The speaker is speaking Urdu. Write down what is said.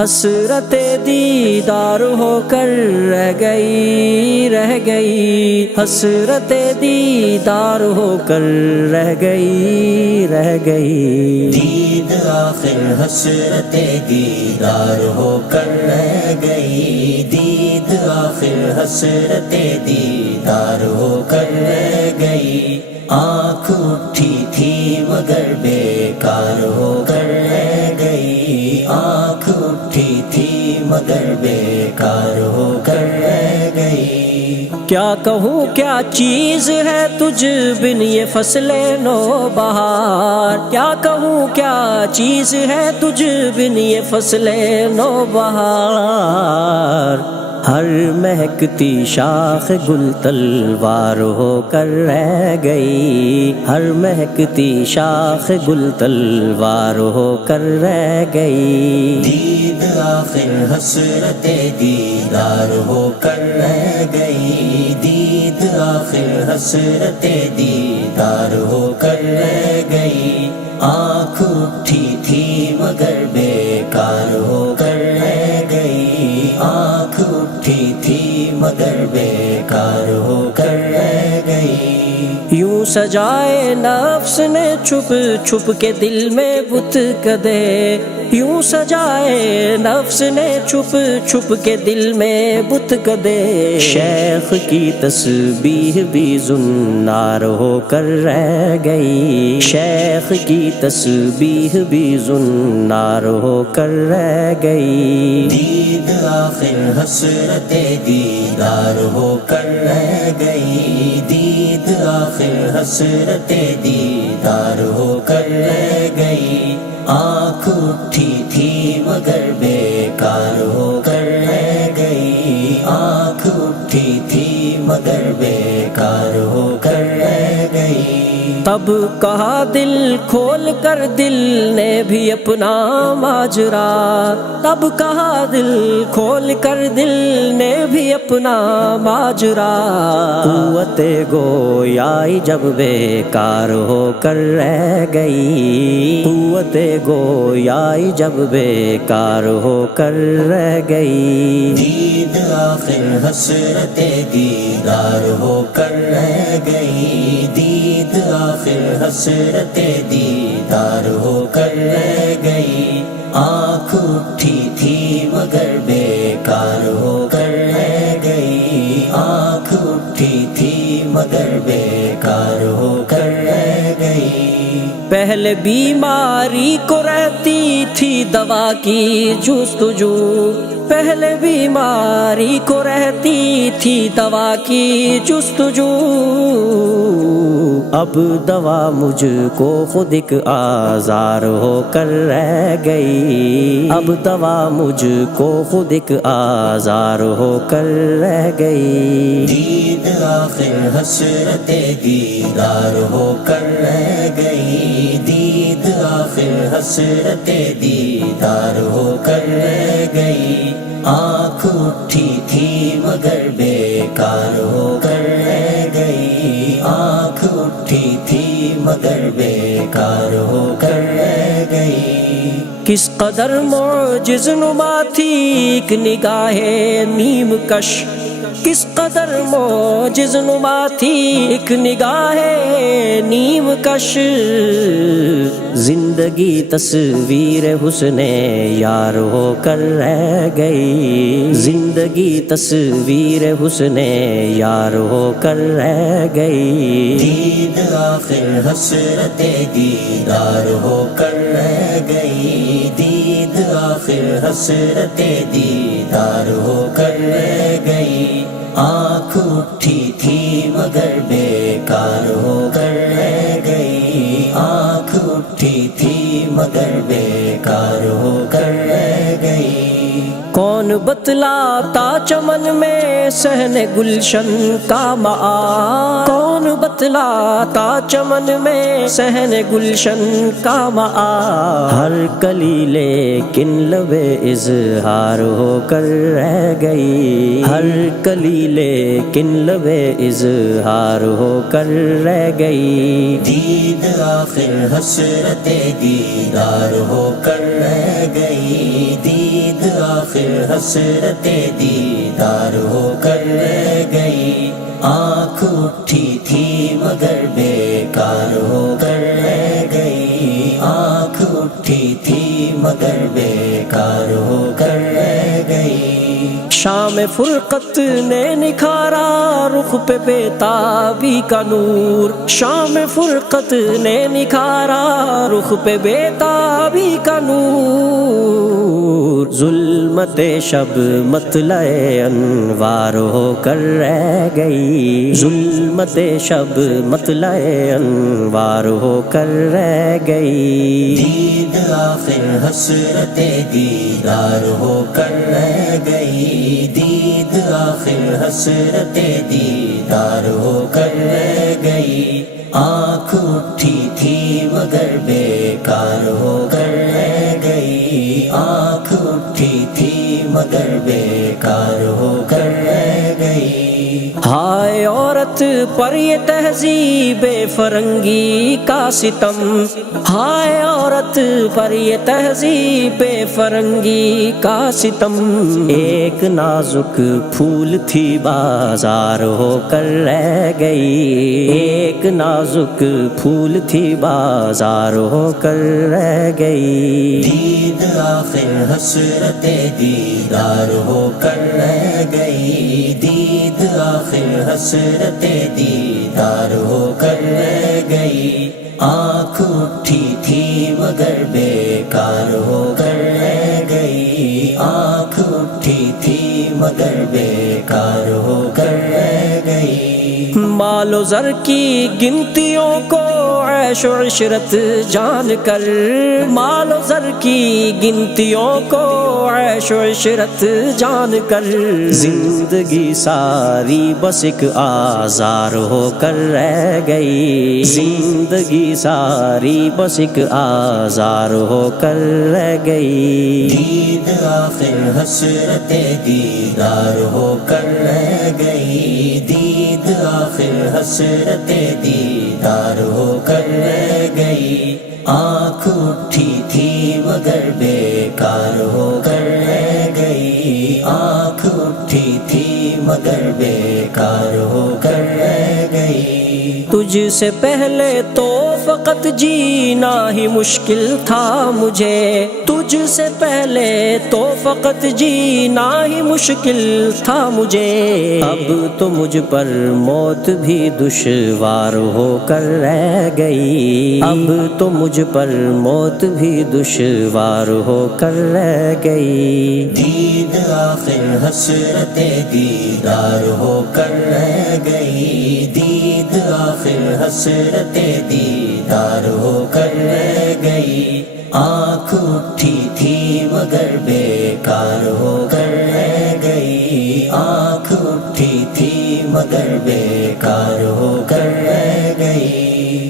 حسرت دیدار ہو کر رہ گئی رہ گئی، حسرت دیدار ہو کر رہ گئی رہ گئی، دید آخر حسرت دیدار ہو کر رہ گئی، دید آخر حسرت دیدار ہو کر رہ گئی، آنکھ اٹھی تھی مگر بیکار ہو کر رہ گئی، آنکھ اٹھی تھی مگر بیکار ہو کر رہ گئی۔ کیا کہوں کیا چیز ہے تجھ بن یہ فصل نو بہار، کیا کہوں کیا چیز ہے تجھ بن یہ فصل نو بہار، ہر مہکتی شاخ گل تلوار ہو کر رہ گئی، ہر مہکتی شاخ گل تلوار ہو کر رہ گئی، دید آخر حسرت دیدار ہو کر رہ گئی، دید آخر حسرت دیدار ہو کر رہ گئی، آنکھ اٹھی تھی مگر بیکار ہو کر رہ گئی، آنکھ اٹھی تھی مگر بیکار ہو کر رہ گئی۔ یوں سجائے نفس نے چھپ چھپ کے دل میں بت کدے، یوں سجائے نفس نے چھپ چھپ کے دل میں بت کدے، شیخ کی تسبیح بھی زنار ہو کر رہ گئی، شیخ کی تسبیح بھی زنار ہو کر رہ گئی، دید آخر حسرت دیدار ہو کر رہ گئی، دید آخر حسرت دیدار ہو کر رہ گئی، آنکھ اٹھی تھی مگر بیکار ہو کر رہ گئی، آنکھ اٹھی تھی مگر بیکار ہو کر رہ گئی۔ تب کہا دل کھول کر دل نے بھی اپنا ماجرا، تب کہا دل کھول کر دل نے بھی اپنا ماجرا، قوت گویائی جب بیکار ہو کر رہ گئی، قوت گویائی جب بیکار ہو کر رہ گئی، دید آخر حسرت دیدار ہو کر رہ گئی، دید آخر حسرت دیدار ہو کر رہ گئی، آنکھ اٹھی تھی مگر بیکار ہو کر رہ گئی، آنکھ اٹھی تھی مگر بیکار ہو کر رہ گئی۔ پہلے بیماری کو رہتی تھی دوا کی جستجو، پہلے بیماری کو رہتی تھی دوا کی جستجو، اب دوا مجھ کو خود ایک آزار ہو کر رہ گئی، اب دوا مجھ کو خود ایک آزار ہو کر رہ گئی، دید آخر حسرت دیدار ہو کر رہ گئی، دید آخر حسرت دیدار ہو کر رہ گئی، آنکھ اٹھی تھی مگر بیکار ہو کر رہ گئی، آنکھ اٹھی تھی مگر بیکار ہو کر رہ گئی۔ کس قدر معجز نما تھی ایک نگاہ نیم کش، کس قدر معجز نما تھی ایک نگاہ نیم کش، زندگی تصویر حسن یار ہو کر رہ گئی، زندگی تصویر حسن یار ہو کر رہ گئی، دید آخر حسرت دیدار ہو کر رہ گئی، دید آخر حسرت دیدار ہو کر رہ گئی، آنکھ اٹھی تھی مگر بیکار ہو کر رہ گئی، آنکھ اٹھی تھی مگر بیکار ہو کر رہ گئی۔ کون بتلاتا چمن میں صحن گلشن کا معاد، کون بتلاتا چمن میں صحن گلشن کا معاد، ہر کلی لیکن لب اظہار ہو کر رہ گئی، ہر کلی لیکن لب اظہار ہو کر رہ گئی، دید آخر حسرت دیدار ہو کر رہ گئی، دید آخر حسرت دیدار ہو کر رہ گئی، آنکھ اٹھی تھی مگر بیکار ہو کر رہ گئی، آنکھ اٹھی تھی مگر بیکار ہو کر رہ گئی۔ شام فرقت نے نکھارا رخ پہ بیتابی کا نور، شام فرقت نے نکھارا رخ پہ بیتابی کا نور، ظلمت شب مطلع انوار ہو کر رہ گئی، ظلمت شب مطلع انوار ہو کر رہ گئی۔ دید آخر حسرت دیدار ہو کر رہ گئی، دید آخر حسرت دیدار ہو کر رہ گئی، آنکھ اٹھی تھی مگر بیکار ہو کر رہ گئی، آنکھ اٹھی تھی مگر بیکار ہو کر رہ گئی۔ ہائے عورت پر یہ تہذیب فرنگی کا ستم، ہائے عورت پر یہ تہذیب فرنگی کا ستم، ایک نازک پھول تھی بازار ہو کر رہ گئی، ایک نازک پھول تھی بازار ہو کر رہ گئی۔ دید آخر حسرت دیدار ہو کر رہ گئی، دید آخر حسرت دیدار ہو کر رہ گئی، آنکھ اٹھی تھی مگر بیکار ہو کر رہ گئی، آنکھ اٹھی تھی مگر بیکار ہو کر رہ گئی۔ مال و زر کی گنتیوں کو عیش و عشرت جان کر، مال و زر کی گنتیوں کو عیش و عشرت جان کر، زندگی ساری بس ایک آزار ہو کر رہ گئی، زندگی ساری بس ایک آزار ہو کر رہ گئی۔ دید آخر حسرت دیدار ہو کر رہ گئی، دید آخر حسرت دیدار ہو کر رہ گئی، آنکھ اٹھی تھی مگر بیکار ہو کر رہ گئی، آنکھ اٹھی تھی مگر بیکار ہو کر رہ گئی۔ تجھ سے پہلے تو فقط جینا ہی مشکل تھا مجھے، تجھ سے پہلے تو فقط جینا ہی مشکل تھا مجھے، اب تو مجھ پر موت بھی دشوار ہو کر رہ گئی، اب تو مجھ پر موت بھی دشوار ہو کر رہ گئی۔ دید آخر حسرت دیدار ہو کر رہ گئی، دید آخر حسرت دیدار ہو کر رہ گئی، آنکھ اٹھی تھی مگر بیکار ہو کر رہ گئی، آنکھ اٹھی تھی مگر بیکار ہو کر رہ گئی۔